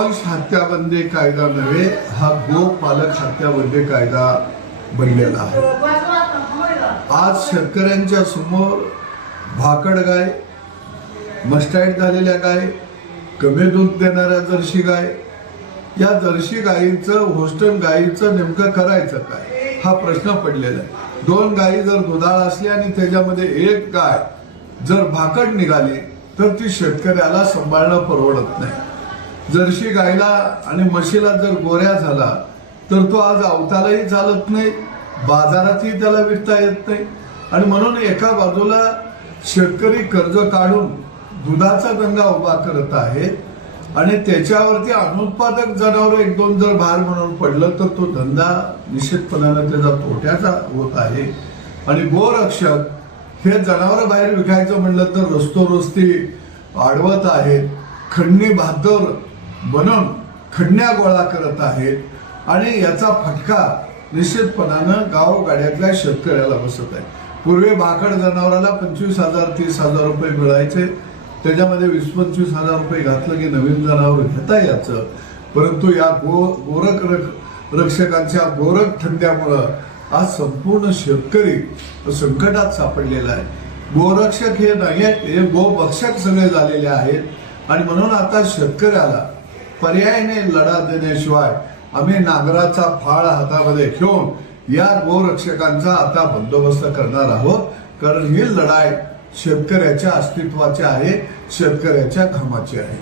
गोवंश हत्याबंदी कायदा नव्हे, हा गोपालक हत्याबंदी कायदा बनलेला आहे। आज शेतकऱ्यांच्या समोर भाकड गाय, मस्टाईड झालेल्या गाय, कमी दूध देणाऱ्या जर्सी गाय, या जर्सी गायीचं होस्टन गायीचं नेमकं करायचं काय हा प्रश्न पडलेला आहे। दोन गायी जर दुधाळ असल्या आणि त्याच्यामध्ये एक गाय जर भाकड निघाली तर ती शेतकऱ्याला सांभाळणं परवडत नाही। जर्सी गायला आणि म्हशीला जर गोऱ्या झाला तर तो आज अवतालाही चालत नाही, बाजारातही त्याला विकता येत नाही। आणि म्हणून एका बाजूला शेतकरी कर्ज काढून दुधाचा दंगा उभा करत आहे आणि त्याच्यावरती अनुत्पादक जनावर एक दोन जर भार म्हणून पडलं तर तो धंदा निश्चितपणाने त्याचा तोट्याचा होत आहे। आणि गोरक्षक हे जनावर बाहेर विकायचं म्हणलं तर रस्ती अडवत आहेत, खंडणी बहादर बनून खंडण्या गोळा करत आहेत आणि याचा फटका निश्चितपणानं गावगाड्यातल्या शेतकऱ्याला बसत आहे। पूर्वी भाकड जनावराला 25,000 30,000 रुपये मिळायचे, त्याच्यामध्ये 20-25,000 रुपये घातलं की नवीन जनावर घेता यायचं। परंतु या गोरख रक्षकांच्या गोरख धंद्यामुळं आज संपूर्ण शेतकरी संकटात सापडलेला आहे। गोरक्षक हे नाही, हे गोभक्षक सगळे झालेले आहेत आणि म्हणून आता शेतकऱ्याला पर्यायाने लढा देण्याशिवाय आम्ही नांगराचा फाळ हातामध्ये घेऊन या गोरक्षकांचा आता बंदोबस्त करणार आहोत, कारण ही लढाई शेतकऱ्याच्या अस्तित्वाची आहे, शेतकऱ्याच्या घामाची आहे।